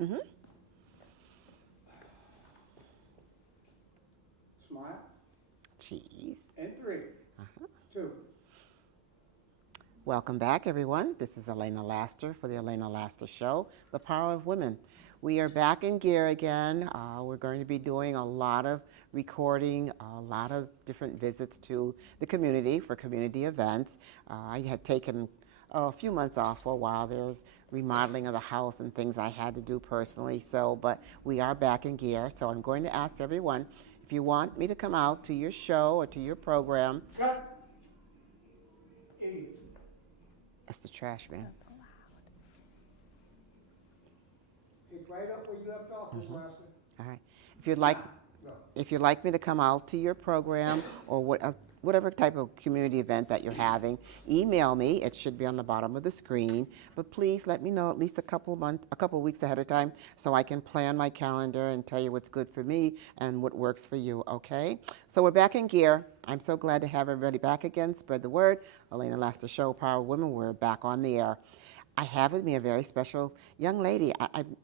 Mm-hmm. Smile. Cheese. And 3, 2. Welcome back, everyone. This is Elena Laster for the Elena Laster Show, The Power of Women. We are back in gear again. We're going to be doing a lot of recording, a lot of different visits to the community for community events. I had taken a few months off for a while. There's remodeling of the house and things I had to do personally. But we are back in gear. So I'm going to ask everyone, if you want me to come out to your show or to your program. Cut. Idiots. That's the trash man. That's loud. Pick right up where you left off, Ms. Laster. All right. If you'd like, Go. if you'd like me to come out to your program or whatever type of community event that you're having, email me. It should be on the bottom of the screen. But please let me know at least a couple weeks ahead of time so I can plan my calendar and tell you what's good for me and what works for you, okay? So we're back in gear. I'm so glad to have everybody back again. Spread the word. Elena Laster Show, Power of Women. We're back on the air. I have with me a very special young lady.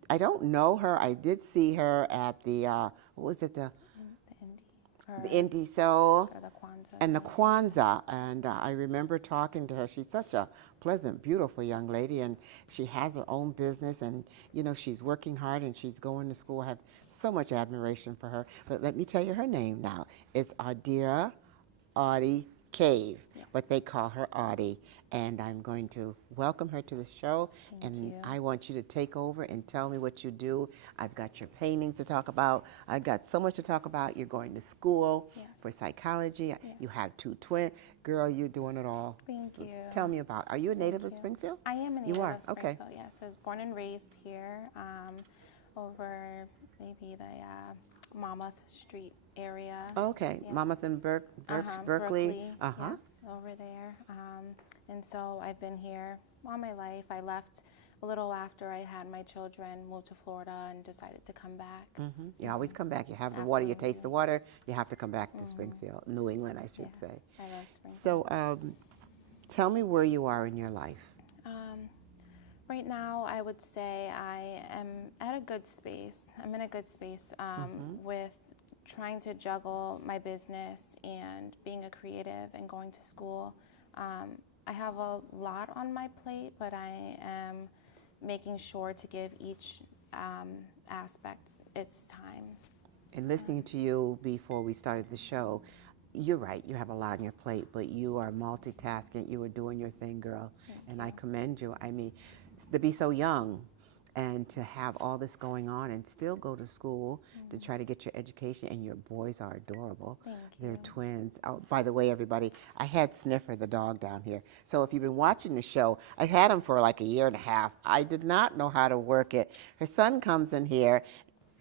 I don't know her. I did see her at the, what was it, the Indie Soul Or the Kwanzaa. and the Kwanzaa. And I remember talking to her. She's such a pleasant, beautiful young lady, and she has her own business, and you know, she's working hard and she's going to school. I have so much admiration for her. But let me tell you her name now. It's Adira Audie Cave, but they call her Audie. And I'm going to welcome her to the show. Thank you. I want you to take over and tell me what you do. I've got your paintings to talk about. I've got so much to talk about. You're going to school for psychology. Yes. You have 2 twins. Girl, you're doing it all. Thank So you. Tell me about, are you a native of you. Springfield? I am a native You are? of Okay. Springfield, yes. I was born and raised here over maybe the Monmouth Street area. Okay. Yeah. Monmouth and Berkeley. Uh-huh. Yeah, over there. And so I've been here all my life. I left a little after I had my children, moved to Florida, and decided to come back. Mm-hmm. You always come back. You have the water, you taste the water, you have to come back to Springfield, New England, I should Yes, say. I love Springfield. So tell me where you are in your life. Right now, I would say I am at a good space. I'm in a good space with trying to juggle my business and being a creative and going to school. I have a lot on my plate, but I am making sure to give each aspect its time. And listening to you before we started the show, you're right, you have a lot on your plate, but you are multitasking. You are doing your thing, girl, and I commend you. I mean, to be so young and to have all this going on and still go to school to try to get your education, and your boys are adorable. Thank They're you. twins. Oh, by the way, everybody, I had Sniffer, the dog, down here. So if you've been watching the show, I had him for like a year and a half. I did not know how to work it. Her son comes in here.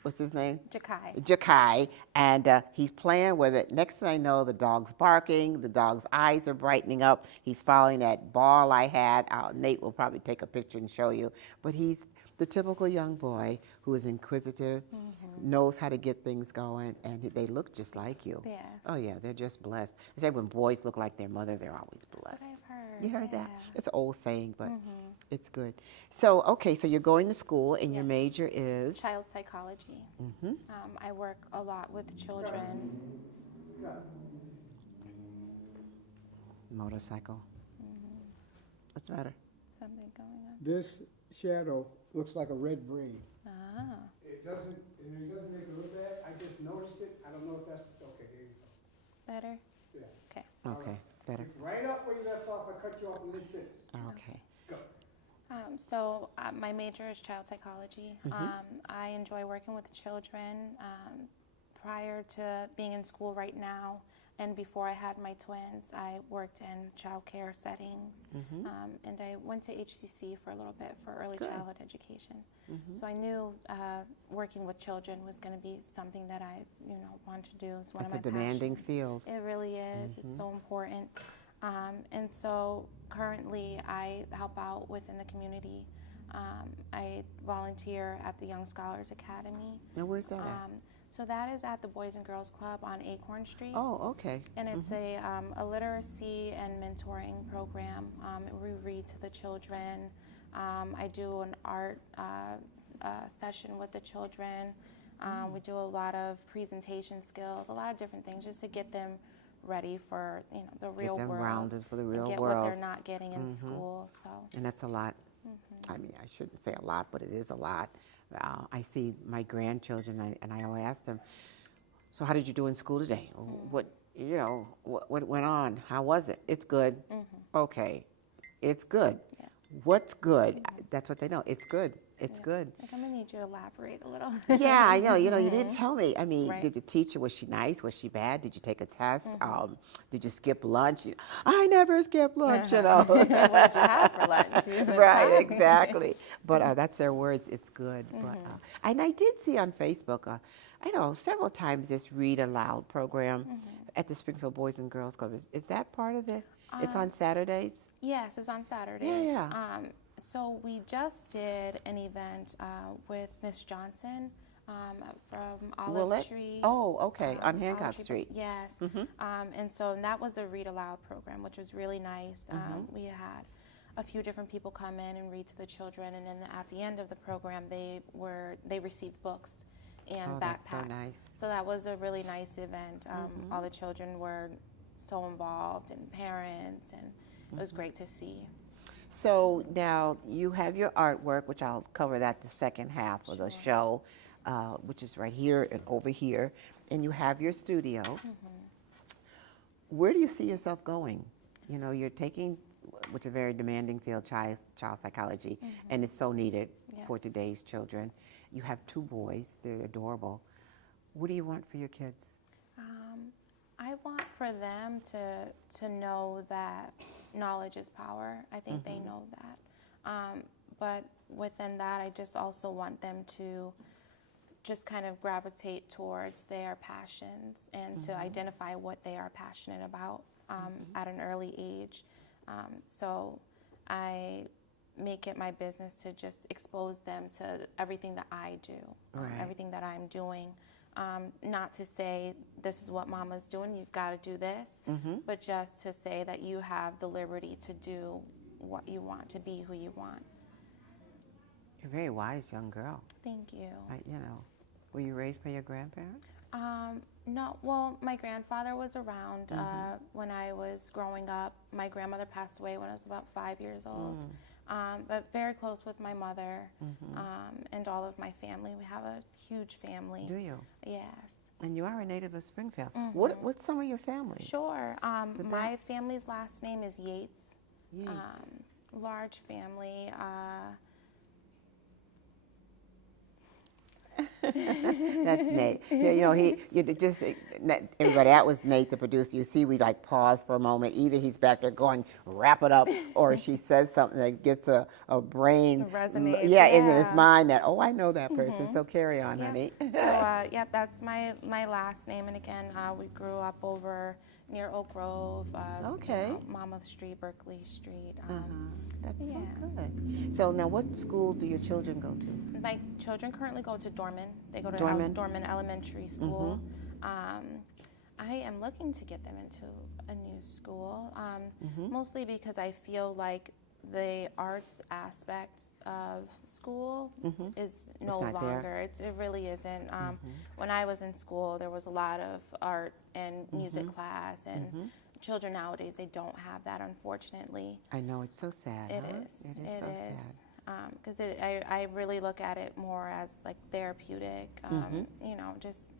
What's his name? Jakai. Jakai, and he's playing with it. Next thing I know, the dog's barking, the dog's eyes are brightening up. He's following that ball I had. Nate will probably take a picture and show you. But he's the typical young boy who is inquisitive, knows how to get things going, and they look just like you. Yes. Oh yeah, they're just blessed. They say when boys look like their mother, they're always blessed. That's what I've heard. You heard that? Yeah. It's an old saying, but it's good. So, okay, so you're going to school, and your Yes. major is? Child psychology. I work a lot with children. Motorcycle. What's the matter? Something going on. This shadow looks like a red braid. Ah. It doesn't make it look bad. I just noticed it. I don't know if that's, okay, here you go. Better? Yeah. Okay. Okay, better. Right up where you left off, I cut you off in mid-sentence. Okay. Go. My major is child psychology. I enjoy working with children. Prior to being in school right now, and before I had my twins, I worked in child care settings, and I went to HCC for a little bit for early childhood education. So I knew working with children was going to be something that I, wanted to do. It's one That's of my a demanding passions. field. It really is. It's so important. And so currently I help out within the community. I volunteer at the Young Scholars Academy. Now, where's that at? So that is at the Boys and Girls Club on Acorn Street. Oh, okay. And it's a literacy and mentoring program. We read to the children. I do an art session with the children. We do a lot of presentation skills, a lot of different things just to get them ready for the real Get them world. rounded for the and real get world. what they're not getting in school. So And that's a lot. I mean, I shouldn't say a lot, but it is a lot. I see my grandchildren, and I always ask them, so how did you do in school today? What went on? How was it? It's good. Okay, it's good. Yeah. What's good? That's what they know. It's good. It's good. like I'm gonna need you to elaborate a little. Yeah, I know. You didn't tell me. I mean, Right. did the teacher, was she nice? Was she bad? Did you take a test? Did you skip lunch? I never skip lunch, what did you have for lunch? Right, exactly. But that's their words. It's good. But and I did see on Facebook, I know several times this read aloud program at the Springfield Boys and Girls Club. Is that part of it? It's on Saturdays. Yes, it's on Saturdays. Yeah. So we just did an event with Miss Johnson from Olive Tree. Oh, okay, on Olive Hancock Tree, Street. Yes. And so that was a read aloud program, which was really nice. We had a few different people come in and read to the children, and then at the end of the program, they received books and Oh, backpacks. that's so nice. So that was a really nice event. All the children were so involved, and parents, and it was great to see. So now you have your artwork, which I'll cover that the second half of the show, which is right here and over here, and you have your studio. Where do you see yourself going? You're taking, which is a very demanding field, child psychology, and it's so needed for Yes. today's children. You have 2 boys, they're adorable. What do you want for your kids? I want for them to know that knowledge is power. I think they know that. But within that, I just also want them to just kind of gravitate towards their passions and to identify what they are passionate about at an early age. So I make it my business to just expose them to everything that I do, Right. everything that I'm doing. Not to say this is what mama's doing, you've got to do this, but just to say that you have the liberty to do what you want, to be who you want. You're a very wise young girl. Thank you. Were you raised by your grandparents? No, well, my grandfather was around when I was growing up. My grandmother passed away when I was about 5 years old. But very close with my mother and all of my family. We have a huge family. Do you? Yes. And you are a native of Springfield. What's some of your family? Sure. My family's last name is Yates. Yates. Large family. That's Nate. Everybody, that was Nate, the producer. You see, we pause for a moment. Either he's back there going, wrap it up, or she says something that gets a brain. Resonates, in his yeah. mind that, I know that person. So carry on, honey. So, that's my last name. And again, we grew up over near Oak Grove, Okay. Monmouth Street, Berkeley Street. That's so good. So now, what school do your children go to? My children currently go to Dorman. They go to Dorman? Dorman Elementary School. I am looking to get them into a new school, mostly because I feel like the arts aspect of school is no not there. longer. It really isn't. When I was in school, there was a lot of art and music class, and children nowadays, they don't have that, unfortunately. I know, it's so sad. It huh? is. It is so sad. Because I really look at it more as like therapeutic, just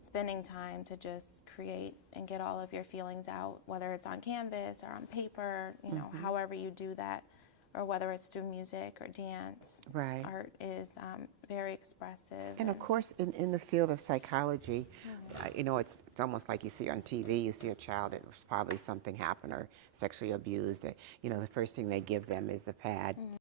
spending time to just create and get all of your feelings out, whether it's on canvas or on paper, however you do that, or whether it's through music or dance. Right. Art is very expressive. And of course, in the field of psychology, it's almost like you see on TV, you see a child that was probably something happened or sexually abused. The first thing they give them is a pad.